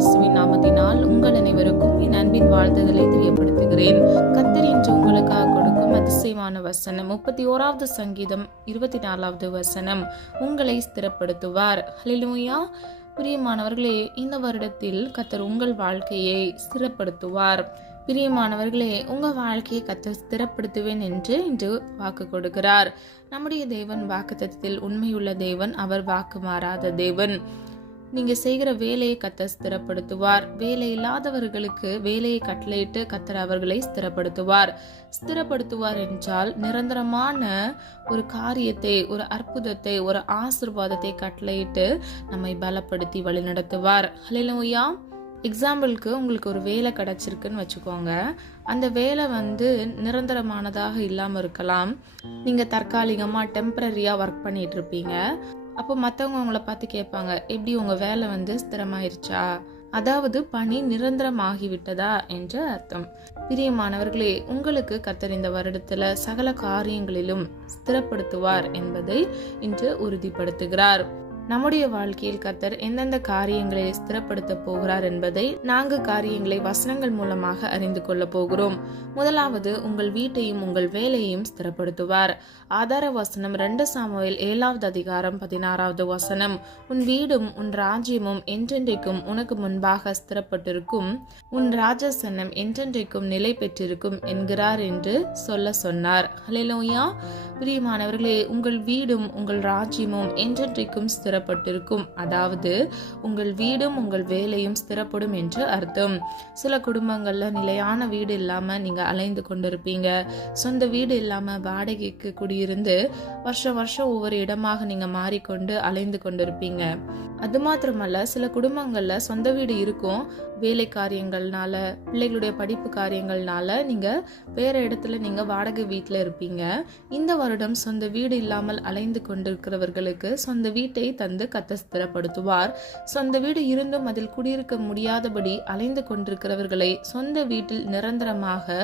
கிறிஸ்துவின் நாமத்தினால் உங்கள் அனைவருக்கும் என் அன்பின் வாழ்த்துதலை தெரியப்படுத்துகிறேன். கர்த்தர் இன்று உங்களுக்காக கொடுக்கும் அதிசயமான வசனம் 31வது சங்கீதம் 24வது வசனம். உங்களை ஸ்திரப்படுத்துவார். ஹல்லேலூயா. பிரியமானவர்களே, இந்த வருடத்தில் கர்த்தர் உங்கள் வாழ்க்கையை ஸ்திரப்படுத்துவார். பிரியமானவர்களே, உங்க வாழ்க்கையை கர்த்தர் ஸ்திரப்படுத்துவேன் என்று இன்று வாக்கு கொடுக்கிறார். நம்முடைய தேவன் வாக்குத்தத்தத்தில் உண்மையுள்ள தேவன். அவர் வாக்கு மாறாத தேவன். நீங்க செய்கிற வேலையை கர்த்தர் ஸ்திரப்படுத்துவார். வேலை இல்லாதவர்களுக்கு வேலையை கட்டளையிட்டு கர்த்தர் அவர்களை ஸ்திரப்படுத்துவார். ஸ்திரப்படுத்துவார் என்றால் நிரந்தரமான ஒரு காரியத்தை, ஒரு அற்புதத்தை, ஒரு ஆசீர்வாதத்தை கட்டளையிட்டு நம்மை பலப்படுத்தி வழிநடத்துவார். ஹல்லேலூயா. எக்ஸாம்பிளுக்கு உங்களுக்கு ஒரு வேலை கிடைச்சிருக்குன்னு வச்சுக்கோங்க. அந்த வேலை நிரந்தரமானதாக இல்லாமல் இருக்கலாம். நீங்கள் தற்காலிகமாக டெம்பரரியாக ஒர்க் பண்ணிட்டு இருப்பீங்க. அப்போ மற்றவங்க உங்களை பார்த்து கேட்பாங்க, எப்படி உங்கள் வேலை ஸ்திரமாயிருச்சா? அதாவது பணி நிரந்தரமாகிவிட்டதா என்று அர்த்தம். பிரியமானவர்களே, உங்களுக்கு கர்த்தர் இந்த வருடத்துல சகல காரியங்களிலும் ஸ்திரப்படுத்துவார் என்பதை இன்று உறுதிப்படுத்துகிறார். நம்முடைய வாழ்க்கையில் கர்த்தர் எந்தெந்த காரியங்களை ஸ்திரப்படுத்த போகிறார் என்பதை 4 காரியங்களை வசனங்கள் மூலமாக அறிந்து கொள்ள போகிறோம். முதலாவது, உங்கள் வீட்டையும் உங்கள் வேலையையும் ஸ்திரப்படுத்துவார். ஆதார வசனம் 2 சாமுவேல் 7வது அதிகாரம் 16வது வசனம். உன் வீடும் உன் ராஜ்யமும் என்றென்றைக்கும் உனக்கு முன்பாக ஸ்திரப்பட்டிருக்கும், உன் ராஜசன்னம் என்றென்றைக்கும் நிலை பெற்றிருக்கும் என்கிறார் என்று சொன்னார். ஹல்லேலூயா. பிரியமானவர்களே, உங்கள் வீடும் உங்கள் ராஜ்யமும் என்றென்றைக்கும் ஸ்திரப்பட்டிருக்கும். அதாவது உங்கள் வீடும் உங்கள் வேலையும் ஸ்திரப்படும் என்று அர்த்தம். சில குடும்பங்கள்ல நிலையான வீடு இல்லாம நீங்க அலைந்து கொண்டிருப்பீங்க. சொந்த வீடு இல்லாம வாடகைக்கு குடியிருந்து வருஷம் ஒவ்வொரு இடமாக நீங்க மாறிக்கொண்டு அலைந்து கொண்டிருப்பீங்க. அது மாத்திரமல்ல, சில குடும்பங்கள்ல சொந்த வீடு இருக்கும், வேலை காரியங்கள்னால, பிள்ளைகளுடைய படிப்பு காரியங்கள்னால நீங்க வேற இடத்துல நீங்க வாடகை வீட்டுல இருப்பீங்க. இந்த வருடம் சொந்த வீடு இல்லாமல் அலைந்து கொண்டிருக்கிறவர்களுக்கு சொந்த வீட்டை தந்து கர்த்தர் ஸ்திரப்படுத்துவார். சொந்த வீடு இருந்தும் அதில் குடியிருக்க முடியாதபடி அலைந்து கொண்டிருக்கிறவர்களை சொந்த வீட்டில் நிரந்தரமாக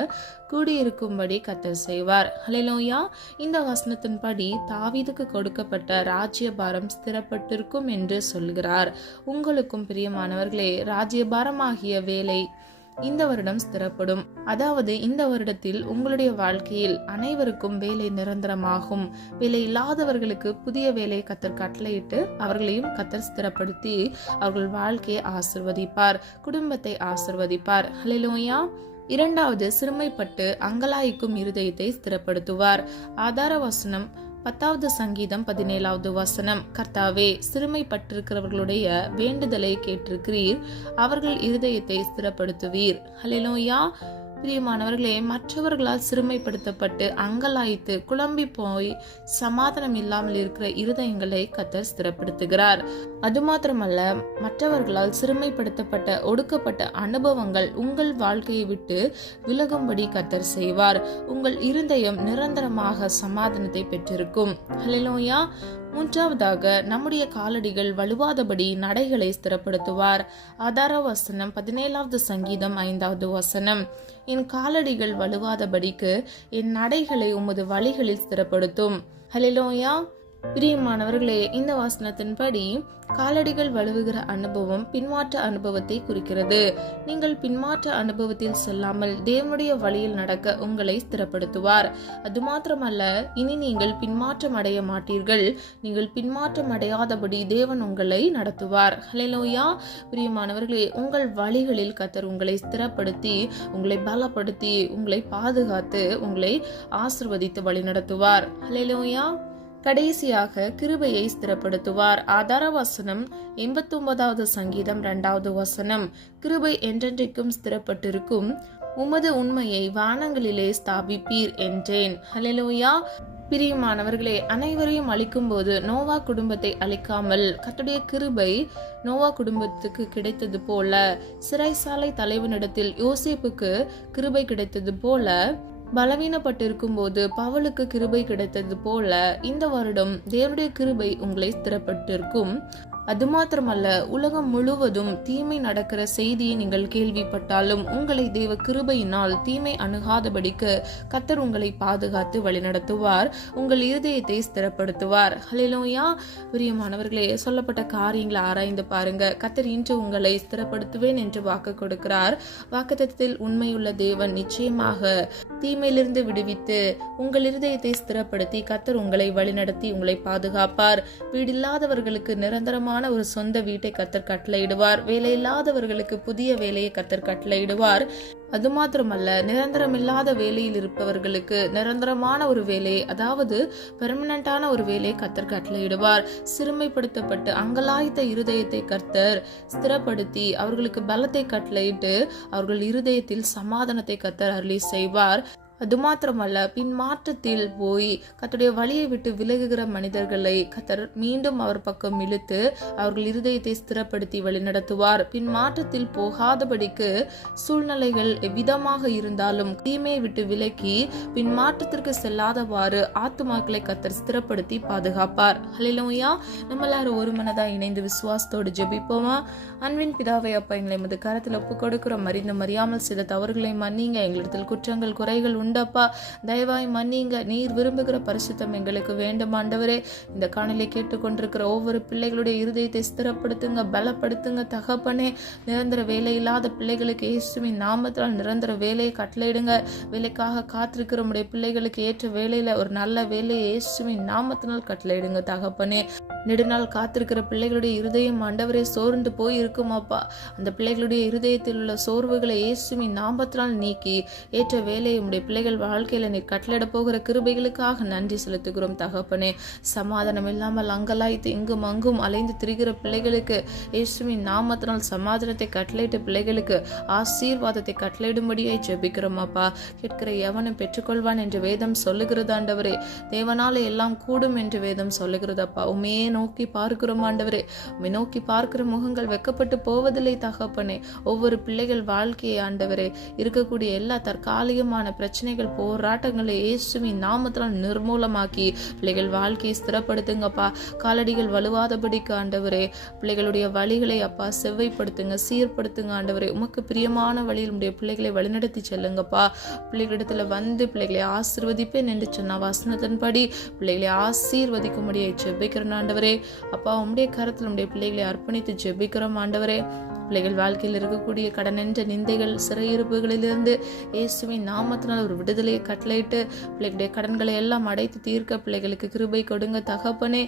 கூடியிருக்கும்படி கர்த்தர் செய்வார். ஹல்லேலூயா. இந்த வசனத்தின்படி தாவீதுக்கு கொடுக்கப்பட்ட ராஜ்யபாரம் ஸ்திரப்பட்டிருக்கும் என்று சொல்கிறார். உங்களுக்கும் பிரியமானவர்களே, ராஜ்யபாரமாகிய வேலை இந்த வருடம் ஸ்திரப்படும். அதாவது இந்த வருடத்தில் உங்களுடைய வாழ்க்கையில் அனைவருக்கும் வேலை நிரந்தரமாகும். வேலை இல்லாதவர்களுக்கு புதிய வேலையை கர்த்தர் கட்டளையிட்டு அவர்களையும் கர்த்தர் ஸ்திரப்படுத்தி அவர்கள் வாழ்க்கையை ஆசிர்வதிப்பார், குடும்பத்தை ஆசிர்வதிப்பார். ஹல்லேலூயா. 2வது, சிறுமைப்பட்டு அங்கலாய்க்கும் இருதயத்தை ஸ்திரப்படுத்துவார். ஆதார வசனம் 10வது சங்கீதம் 17வது வசனம். கர்த்தாவே, சிறுமைப்பட்டிருக்கிறவர்களுடைய வேண்டுதலை கேட்டிருக்கிறீர், அவர்கள் இருதயத்தை ஸ்திரப்படுத்துவீர். ஹல்லேலூயா. பிரியமானவர்களே, மற்றவர்களால் சிறுமைப்படுத்தப்பட்டு அங்கலாய்த்து குழம்பி போய் சமாதானம் இல்லாமல் இருக்கிற இருதயங்களை கர்த்தர் ஸ்திரப்படுத்துகிறார். அது மாத்திரமல்ல, மற்றவர்களால் சிறுமைப்படுத்தப்பட்ட ஒடுக்கப்பட்ட அனுபவங்கள் உங்கள் வாழ்க்கையை விட்டு விலகும்படி கர்த்தர் செய்வார். உங்கள் இருதயம் நிரந்தரமாக சமாதானத்தை பெற்றிருக்கும். ஹல்லேலூயா. 3வதாக, நம்முடைய காலடிகள் வலுவாதபடி நடைகளை ஸ்திரப்படுத்துவார். ஆதார வசனம் 17வது சங்கீதம் 5வது வசனம். என் காலடிகள் வலுவாதபடிக்கு என் நடைகளை உமது வழிகளில் ஸ்திரப்படுத்தும். ஹல்லேலூயா. பிரியமானவர்களே, இந்த வசனத்தின்படி காலடிகள் வலுவுகிற அனுபவம் பின்மாற்ற அனுபவத்தை குறிக்கிறது. நீங்கள் பின்மாற்ற அனுபவத்தில் செல்லாமல் தேவனுடைய வழியில் நடக்க உங்களை ஸ்திரப்படுத்துவார். அது மாத்திரமல்ல, இனி நீங்கள் பின்மாற்றம் அடைய மாட்டீர்கள். நீங்கள் பின்மாற்றம் அடையாதபடி தேவன் உங்களை நடத்துவார். ஹல்லேலூயா. பிரியமானவர்களே, உங்கள் வழிகளில் கர்த்தர் உங்களை ஸ்திரப்படுத்தி, உங்களை பலப்படுத்தி, உங்களை பாதுகாத்து, உங்களை ஆசீர்வதித்து வழி நடத்துவார். ஹல்லேலூயா. கடைசியாக, கிருபையை ஸ்திரப்படுத்துவார். ஆதார வசனம் 89வது சங்கீதம் 2வது வசனம். கிருபை என்றென்றைக்கும் ஸ்திரப்பட்டிருக்கும், உமது உண்மையை வானங்களிலே ஸ்தாபிப்பீர் என்றேன். ஹல்லேலூயா. பிரியமானவர்களே, அனைவரையும் அழிக்கும் போது நோவா குடும்பத்தை அழிக்காமல் கர்த்தருடைய கிருபை நோவா குடும்பத்துக்கு கிடைத்தது போல, சிறைசாலை தலைவனிடத்தில் யோசேப்புக்கு கிருபை கிடைத்தது போல, பலவீனப்பட்டிருக்கும் போது பவுலுக்கு கிருபை கிடைத்தது போல இந்த வருடம் தேவனுடைய கிருபை உங்களை ஸ்திரப்பட்டிருக்கும். அது மாத்திரமல்ல, உலகம் முழுவதும் தீமை நடக்கிற செய்தியை நீங்கள் கேள்விப்பட்டாலும் உங்களை தேவ கிருபையினால் தீமை அணுகாதபடிக்கு கர்த்தர் உங்களை பாதுகாத்து வழிநடத்துவார். உங்கள் இருதயத்தை ஸ்திரப்படுத்துவார். ஹல்லேலூயா. பிரியமானவர்களே, சொல்லப்பட்ட காரியங்களை ஆராய்ந்து பாருங்க. கர்த்தர் இன்று உங்களை ஸ்திரப்படுத்துவேன் என்று வாக்கு கொடுக்கிறார். வாக்குத்தத்தத்தில் உண்மையுள்ள தேவன் நிச்சயமாக தீமையிலிருந்து விடுவித்து உங்கள் இருதயத்தை ஸ்திரப்படுத்தி கர்த்தர் உங்களை வழிநடத்தி உங்களை பாதுகாப்பார். வீடில்லாதவர்களுக்கு நிரந்தரமான ஒரு சொந்த வீட்டை கர்த்தர் கட்டளையிடுவார். வேலையில்லாதவர்களுக்கு புதிய வேலையை கர்த்தர் கட்டளையிடுவார். அது மாத்திரமல்ல, நிரந்தரமில்லாத வேலையில் இருப்பவர்களுக்கு நிரந்தரமான ஒரு வேலையை, அதாவது பெர்மனண்டான ஒரு வேலையை கர்த்தர் கட்டளையிடுவார். சிறுமைப்படுத்தப்பட்டு அங்கலாய்த்த இருதயத்தை கர்த்தர் ஸ்திரப்படுத்தி அவர்களுக்கு பலத்தை கட்டளையிட்டு அவர்கள் இருதயத்தில் சமாதானத்தை கர்த்தர் அருளி செய்வார். அது மாத்திரமல்ல, பின் மாற்றத்தில் போய் கர்த்தருடைய வழியை விட்டு விலகுகிற மனிதர்களை கர்த்தர் மீண்டும் அவர் பக்கம் இழுத்து அவர்கள் இருதயத்தை ஸ்திரப்படுத்தி வழிநடத்துவார். பின் மாற்றத்தில் போகாதபடிக்கு சூழ்நிலைகள் எவ்விதமாக இருந்தாலும் தீமையை விட்டு விலக்கி பின் மாற்றத்திற்கு செல்லாதவாறு ஆத்துமாக்களை கர்த்தர் ஸ்திரப்படுத்தி பாதுகாப்பார். ஹல்லேலூயா. நம்ம எல்லாரும் ஒரு மனதா இணைந்து விசுவாசத்தோடு ஜெபிப்போமா? அன்பின் பிதாவே, அப்பா, எங்களை எமது கரத்தில் ஒப்பு கொடுக்கிறோம். அறியாமல் செய்த தவறுகளை மன்னிங்க. எங்களிடத்தில் குற்றங்கள் குறைகள் உண்டப்பா, தயவாய் மன்னிங்க. நீர் விரும்புகிற பரிசுத்தம் எங்களுக்கு வேண்டும் ஆண்டவரே. இந்த காணொலியை கேட்டுக்கொண்டிருக்கிற ஒவ்வொரு பிள்ளைகளுடைய இருதயத்தை ஸ்திரப்படுத்துங்க, பலப்படுத்துங்க தகப்பனே. நிரந்தர வேலை இல்லாத பிள்ளைகளுக்கு இயேசுவின் நாமத்தால் நிரந்தர வேலையை கட்டளையிடுங்க. வேலைக்காக காத்திருக்கிற உடைய பிள்ளைகளுக்கு ஏற்ற வேலையில ஒரு நல்ல வேலையை இயேசுவின் நாமத்தினால் கட்டளையிடுங்க தகப்பனே. நெடுநாள் காத்திருக்கிற பிள்ளைகளுடைய இருதயம் ஆண்டவரே சோர்ந்து போய் இருக்குமாப்பா. அந்த பிள்ளைகளுடைய இருதயத்தில் உள்ள சோர்வுகளை இயேசுவின் நாமத்தினால் நீக்கி ஏற்ற வேலையை உடைய பிள்ளைகள் வாழ்க்கையில நீர் கட்டளையிட போகிற கிருபைகளுக்காக நன்றி செலுத்துகிறோம் தகப்பனே. சமாதானம் இல்லாமல் அங்கலாய்த்து இங்கும் அங்கும் அலைந்து திரிகிற பிள்ளைகளுக்கு இயேசுவின் நாமத்தினால் சமாதானத்தை கட்டளையிட்ட பிள்ளைகளுக்கு ஆசீர்வாதத்தை கட்டளையிடும்படியாய் ஜெபிக்கிறோம் அப்பா. கேட்கிற எவனும் பெற்றுக்கொள்வான் என்று வேதம் சொல்லுகிறது ஆண்டவரே. தேவனால எல்லாம் கூடும் என்று வேதம் சொல்லுகிறதப்பா. உண்மையே நோக்கி பார்க்கிறோம் ஆண்டவரே. உம்மை நோக்கி பார்க்கிற முகங்கள் வெக்கப்பட்டு போவதில்லை தகப்பனே. ஒவ்வொரு பிள்ளைகள் வாழ்க்கையை ஆண்டவரே இருக்கக்கூடிய எல்லா தற்காலிகமான பிரச்சனைகள் போராட்டங்களை இயேசுவின் நாமத்தினால் நிர்மூலமாக்கி பிள்ளைகள் வாழ்க்கையை ஸ்திரப்படுத்துங்கப்பா. காலடிகள் வலுவாதபடிக்கு ஆண்டவரே பிள்ளைகளுடைய வழிகளை அப்பா செவ்வைப்படுத்துங்க, சீர்படுத்துங்க ஆண்டவரே. உமக்கு பிரியமான வழியில் உடைய பிள்ளைகளை வழிநடத்தி செல்லுங்கப்பா. பிள்ளைகளிடத்துல வந்து பிள்ளைகளை ஆசீர்வதிப்பேன் என்று சொன்ன வசனத்தின்படி பிள்ளைகளை ஆசீர்வதிக்கும்படியை ஜெபிக்கிறேன் ஆண்டவரே. அப்பா, உம்முடைய கரத்தில் உடைய பிள்ளைகளை அர்ப்பணித்து ஜெபிக்கிறோம் ஆண்டவரே. பிள்ளைகள் வாழ்க்கையில் இருக்கக்கூடிய கடனென்ற நிந்தைகள் சிறையிருப்புகளிலிருந்து இயேசுவின் நாமத்தினால் ஒரு விடுதலையை கட்டளையிட்டு பிள்ளைகளுடைய கடன்களை எல்லாம் அடைத்து தீர்க்க பிள்ளைகளுக்கு கிருபை கொடுங்க தகப்பனே.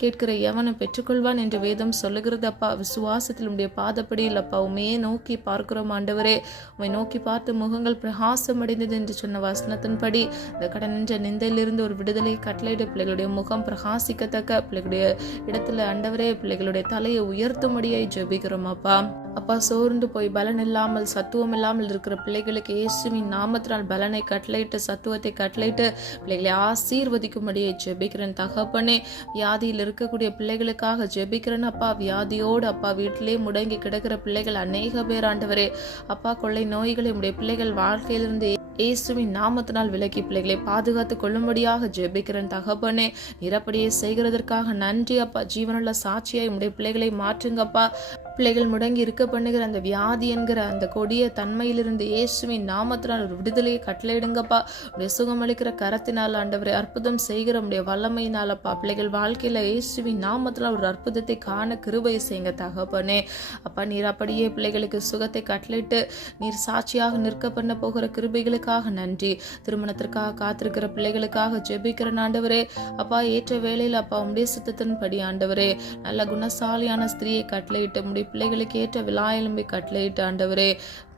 கேட்கிற எவனும் பெற்றுக்கொள்வான் என்று வேதம் சொல்லுகிறது அப்பா. விசுவாசத்தில் உடைய பாதப்படியில் அப்பா உண்மையே நோக்கி பார்க்கிறோம் ஆண்டவரே. உண்மை நோக்கி பார்த்து முகங்கள் பிரகாசம் அடைந்தது என்று சொன்ன வசனத்தின்படி இந்த கடன் என்ற நிந்தையிலிருந்து ஒரு விடுதலை கட்டளையிட பிள்ளைகளுடைய முகம் பிரகாசிக்கத்தக்க பிள்ளைகளுடைய இடத்துல ஆண்டவரே பிள்ளைகளுடைய தலையை உயர்த்தும்படியாய் ஜெபிக்கிறோம் அப்பா. அப்பா, சோர்ந்து போய் பலன் இல்லாமல் சத்துவம் இல்லாமல் இருக்கிற பிள்ளைகளுக்கு இயேசுவின் நாமத்தினால் பலனை கட்டளையிட்டு சத்துவத்தை கட்டளையிட்டு பிள்ளைகளை ஆசீர்வதிக்கும்படியை ஜெபிக்கிறேன் தகப்பனே. வியாதியில் இருக்கக்கூடிய பிள்ளைகளுக்காக ஜெபிக்கிறேன் அப்பா. வியாதியோடு அப்பா வீட்டிலே முடங்கி கிடக்கிற பிள்ளைகள் அநேக பேர் ஆண்டவரே. அப்பா, கொள்ளை நோய்களை உடைய பிள்ளைகள் வாழ்க்கையிலிருந்து இயேசுவின் நாமத்தினால் விலக்கி பிள்ளைகளை பாதுகாத்து கொள்ளும்படியாக ஜெபிக்கிறேன் தகப்பனே. நிரப்படியை செய்கிறதற்காக நன்றி அப்பா. ஜீவனுள்ள சாட்சியாய் உடைய பிள்ளைகளை மாற்றுங்கப்பா. பிள்ளைகள் முடங்கி இருக்க பண்ணுகிற அந்த வியாதி என்கிற அந்த கொடிய தன்மையிலிருந்து இயேசுவின் நாமத்தினால் ஒரு விடுதலையை கட்டளையிடுங்கப்பா. உடைய சுகமளிக்கிற கரத்தினால் ஆண்டவரை அற்புதம் செய்கிற உடைய வல்லமையினாலப்பா பிள்ளைகள் வாழ்க்கையில இயேசுவின் நாமத்தினால் ஒரு அற்புதத்தை காண கிருபை செய்யுங்க தகப்பனே. அப்பா, நீர் அப்படியே பிள்ளைகளுக்கு சுகத்தை கட்டளையிட்டு நீர் சாட்சியாக நிற்க பண்ண போகிற கிருபைகளுக்காக நன்றி. திருமணத்திற்காக காத்திருக்கிற பிள்ளைகளுக்காக ஜெபிக்கிறேன் ஆண்டவரே. அப்பா, ஏற்ற வேளையில் அப்பா உடைய சித்தத்தின்படி ஆண்டவரே நல்ல குணசாலியான ஸ்திரியை கட்டளையிட்டு உடைய பிள்ளைகளுக்கு ஏற்ற விலாயலும்பை கட்டளையிட்டு ஆண்டவரே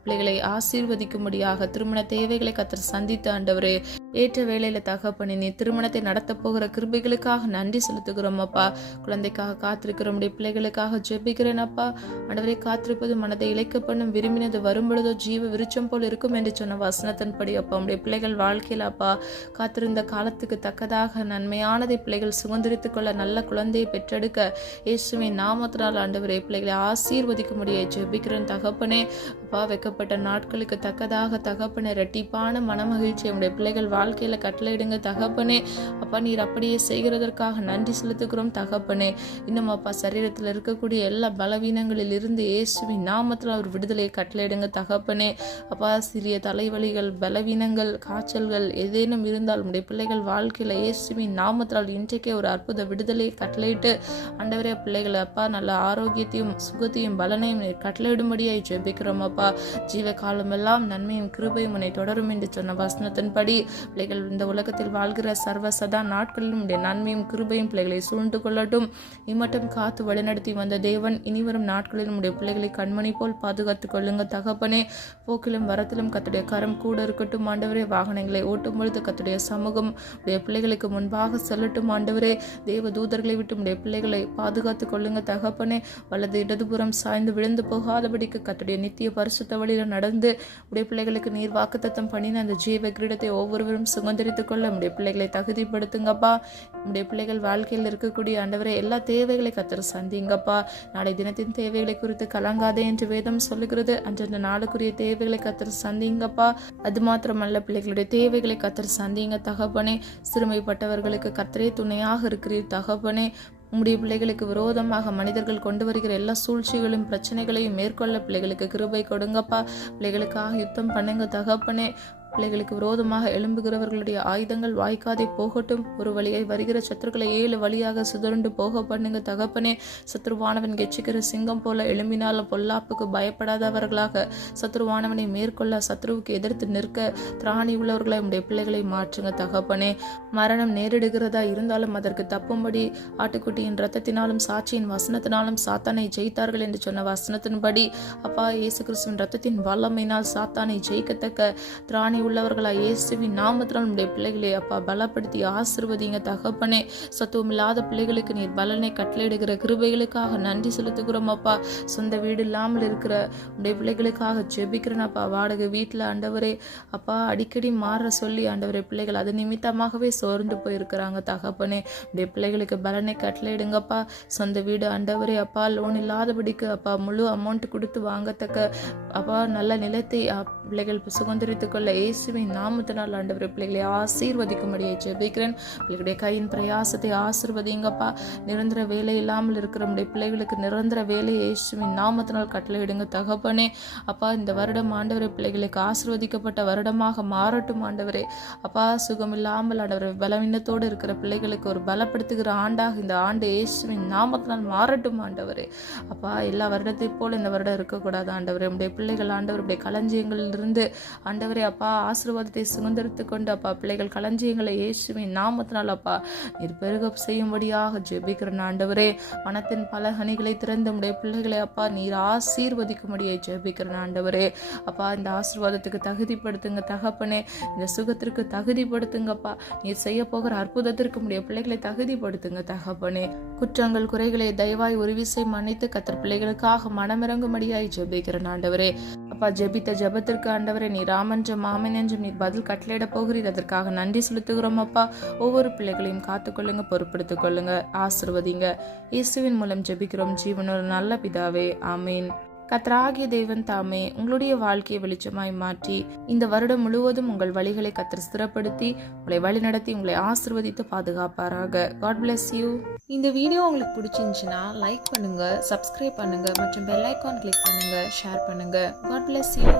பிள்ளைகளை ஆசீர்வதிக்கும்படியாக திருமண தேவைகளை கர்த்தர் சந்தித்து ஆண்டவரே ஏற்ற வேளையில தகப்பனே நீ திருமணத்தை நடத்த போகிற கிருபைகளுக்காக நன்றி செலுத்துகிறோம் அப்பா. குழந்தைக்காக காத்திருக்கிற உடைய பிள்ளைகளுக்காக ஜெபிக்கிறேன் அப்பா. ஆண்டவரே, காத்திருப்பது மனதை இழைக்க பண்ணும், விரும்பினது வரும்பொழுதோ ஜீவ விருச்சம் போல் இருக்கும் என்று சொன்ன வசனத்தின்படி அப்பா உடைய பிள்ளைகள் வாழ்க்கையில் அப்பா காத்திருந்த காலத்துக்கு தக்கதாக நன்மையானதை பிள்ளைகள் சுதந்திரித்துக் கொள்ள நல்ல குழந்தையை பெற்றெடுக்க இயேசுவின் நாமத்தினால் ஆண்டவரே பிள்ளைகளை ஆசீர்வதிக்கும்படியை ஜெபிக்கிறேன் தகப்பனே. அப்பா, ஆசீர்வதிக்கப்பட்ட நாட்களுக்கு தக்கதாக தகப்பனே இரட்டிப்பான மனமகிழ்ச்சி நம்முடைய பிள்ளைகள் வாழ்க்கையில கட்டளையிடுங்க தகப்பனே. அப்பா நீர் அப்படியே செய்கிறதற்காக நன்றி செலுத்துகிறோம் தகப்பனே. இன்னும் அப்பா சரீரத்தில் இருக்கக்கூடிய எல்லா பலவீனங்களில் இருந்து இயேசுவின் நாமத்தில் அவர் விடுதலையை கட்டளையிடுங்க தகப்பனே. அப்பா சிறிய தலைவலிகள், பலவீனங்கள், காய்ச்சல்கள் ஏதேனும் இருந்தால் நம்முடைய பிள்ளைகள் வாழ்க்கையில இயேசுவின் நாமத்தால் இன்றைக்கே ஒரு அற்புத விடுதலையை கட்டளையிட்டு ஆண்டவரே பிள்ளைகளை அப்பா நல்ல ஆரோக்கியத்தையும் சுகத்தையும் பலனையும் கட்டளையிடும்படியாய் ஜெபிக்கிறோம் அப்பா. ஜீவ காலமெல்லாம் நன்மையும் கிருபையும் உன்னை தொடரும் என்று சொன்ன வசனத்தின்படி பிள்ளைகள் இந்த உலகத்தில் வாழ்கிற சர்வ சதா நாட்களிலும் உடைய நன்மையும் கிருபையும் பிள்ளைகளை சூழ்ந்து கொள்ளட்டும். இம்மட்டும் காத்து வழிநடத்தி வந்த தேவன் இனிவரும் நாட்களிலும் உடைய பிள்ளைகளை கண்மணி போல் பாதுகாத்துக் கொள்ளுங்க தகப்பனே. போக்கிலும் வரத்திலும் கத்துடைய கரம் கூட இருக்கட்டும் ஆண்டவரே. வாகனங்களை ஓட்டும் பொழுது கத்துடைய சமூகம் உடைய பிள்ளைகளுக்கு முன்பாக செல்லட்டும் ஆண்டவரே. தேவ தூதர்களை விட்டு உடைய பிள்ளைகளை பாதுகாத்துக் கொள்ளுங்க தகப்பனே. வலது இடதுபுறம் சாய்ந்து விழுந்து போகாதபடிக்கு கத்துடைய நித்திய பரிசுத்த வழியில நடந்து உடைய பிள்ளைகளுக்கு நீர் வாக்குத்தத்தம் பண்ணின அந்த ஜீவ கிரீடத்தை ஒவ்வொருவரும் சுதந்திரித்துக் கொள்ள உடைய பிள்ளைகளை தகுதிப்படுத்துங்கப்பா. உடைய பிள்ளைகள் வாழ்க்கையில் இருக்கக்கூடிய ஆண்டவரே எல்லா தேவைகளை கத்தர் சந்திங்கப்பா. நாளை தினத்தின் தேவைகளை குறித்து கலங்காதே என்று வேதம் சொல்லுகிறது. அன்றந்த நாளுக்குரிய தேவைகளை கத்தர் சந்திங்கப்பா. அது மாத்திரமல்ல பிள்ளைகளுடைய தேவைகளை கத்தர் சந்திங்க தகப்பனே. சிறுமைப்பட்டவர்களுக்கு கத்தரே துணையாக இருக்கிறீர் தகப்பனே. உம்முடைய பிள்ளைகளுக்கு விரோதமாக மனிதர்கள் கொண்டு வருகிற எல்லா சூழ்ச்சிகளையும் பிரச்சனைகளையும் மேற்கொள்ள பிள்ளைகளுக்கு கிருபை கொடுங்கப்பா. பிள்ளைகளுக்காக யுத்தம் பண்ணுங்க தகப்பனே. பிள்ளைகளுக்கு விரோதமாக எழும்புகிறவர்களுடைய ஆயுதங்கள் வாய்க்காதே போகட்டும். ஒரு வழியாய் வருகிற சத்துருக்களை 7 வழியாக சிதறுண்டு போக பண்ணுங்க தகப்பனே. சத்ருவானவன் கெச்சிக்கிற சிங்கம் போல எழும்பினால பொல்லாப்புக்கு பயப்படாதவர்களாக சத்ருவானவனை மேற்கொள்ள சத்ருவுக்கு எதிர்த்து நிற்க திராணி உள்ளவர்களை உடைய பிள்ளைகளை மாற்றுங்க தகப்பனே. மரணம் நேரிடுகிறதா இருந்தாலும் அதற்கு தப்பும்படி ஆட்டுக்குட்டியின் இரத்தத்தினாலும் சாட்சியின் வசனத்தினாலும் சாத்தானை ஜெயித்தார்கள் என்று சொன்ன வசனத்தின்படி அப்பா இயேசு கிறிஸ்துவின் இரத்தத்தின் வல்லமையினால் சாத்தானை ஜெயிக்கத்தக்க திராணி உள்ளவர்களா இயேசுவின் நாமத்தினால் உடைய பிள்ளைகளை அப்பா பலப்படுத்தி ஆசீர்வதிங்க தகப்பனே. சத்துவம் இல்லாத பிள்ளைகளுக்கு நீர் பலனை கட்டளையிடுகிற கிருபைகளுக்காக நன்றி செலுத்துகிறோம் அப்பா. சொந்த வீடு இல்லாமல் இருக்கிற உடைய பிள்ளைகளுக்காக ஜெபிக்கிறேன் அப்பா. வாடகை வீட்டில் ஆண்டவரே அப்பா அடிக்கடி மாற சொல்லி ஆண்டவரே பிள்ளைகள் அது நிமித்தமாகவே சோர்ந்து போயிருக்கிறாங்க தகப்பனே. உடைய பிள்ளைகளுக்கு பலனை கட்டளையிடுங்கப்பா. சொந்த வீடு ஆண்டவரே அப்பா லோன் இல்லாதபடிக்கு அப்பா முழு அமௌண்ட் கொடுத்து வாங்கத்தக்க அப்பா நல்ல நிலத்தை பிள்ளைகள் சுதந்திரித்துக் கொள்ள இயேசுவின் நாமத்தினால் ஆண்டவரே பிள்ளைகளை ஆசீர்வதிக்கும்படியை ஜெபிக்கிறேன். பிள்ளைகளுடைய கையின் பிரயாசத்தை ஆசீர்வதிங்கப்பா. நிரந்தர வேலை இல்லாமல் இருக்கிற நம்முடைய பிள்ளைகளுக்கு நிரந்தர வேலை இயேசுவின் நாமத்தினால் கட்டளையிடுங்க தகப்பனே. அப்பா இந்த வருடம் ஆண்டவரே பிள்ளைகளுக்கு ஆசீர்வதிக்கப்பட்ட வருடமாக மாறட்டும் ஆண்டவரே. அப்பா சுகம் இல்லாமல் ஆண்டவரே பலவீனத்தோடு இருக்கிற பிள்ளைகளுக்கு ஒரு பலப்படுத்துகிற ஆண்டாக இந்த ஆண்டு இயேசுவின் நாமத்தினால் மாறட்டும் ஆண்டவரே. அப்பா எல்லா வருடத்தை போல இந்த வருடம் இருக்கக்கூடாது ஆண்டவரே. நம்முடைய பிள்ளைகள் ஆண்டவருடைய களஞ்சியங்களில் இருந்து ஆண்டவரே அப்பா ஆசீர்வாதத்தை சுதந்திரித்துக் கொண்டு அப்பா பிள்ளைகள் களஞ்சியங்களை இயேசுவின் நாமத்தினால் அப்பா நீர் பெருக செய்யும்படியாக ஜெபிக்கிறேன் ஆண்டவரே. மனத்தின் பல கனிகளை திறந்து உடைய பிள்ளைகளை அப்பா நீர் ஆசீர்வதிக்கும்படியை ஜெபிக்கிறேன் ஆண்டவரே. அப்பா இந்த ஆசீர்வாதத்துக்கு தகுதிப்படுத்துங்க தகப்பனே. இந்த சுகத்திற்கு தகுதிப்படுத்துங்கப்பா. நீர் செய்ய போகிற அற்புதத்திற்கு உடைய பிள்ளைகளை தகுதிப்படுத்துங்க தகப்பனே. குற்றங்கள் குறைகளை தயவாய் ஒரு விசை மன்னித்து கத்தர் பிள்ளைகளுக்காக மனமிறங்கும்படியாய் ஜெபிக்கிறேன் ஆண்டவரே. அப்பா ஜெபித்த ஜெபத்திற்கு ஆண்டவரே நீ ராமன்றும் மாமன் என்றும் நீ பதில் கட்டளையிட போகிறீர். அதற்காக நன்றி செலுத்துகிறோம் அப்பா. ஒவ்வொரு பிள்ளைகளையும் காத்துக்கொள்ளுங்க, பொறுப்படுத்திக் கொள்ளுங்க, ஆசீர்வதிங்க. இயேசுவின் மூலம் ஜெபிக்கிறோம் ஜீவனோட நல்ல பிதாவே, ஆமீன். கர்த்தராகிய தேவன் தாமே உங்களுடைய வாழ்க்கையை வெளிச்சமாய் மாற்றி இந்த வருடம் முழுவதும் உங்கள் வழிகளை கர்த்தர் ஸ்திரப்படுத்தி உங்களை வழி நடத்தி உங்களை ஆசீர்வதித்து பாதுகாப்பாராக. God bless you. இந்த வீடியோ உங்களுக்கு பிடிச்சிருந்துச்சுன்னா லைக் பண்ணுங்க, சப்ஸ்கிரைப் பண்ணுங்க மற்றும் பெல் ஐகான் கிளிக் பண்ணுங்க, ஷேர் பண்ணுங்க. God bless you.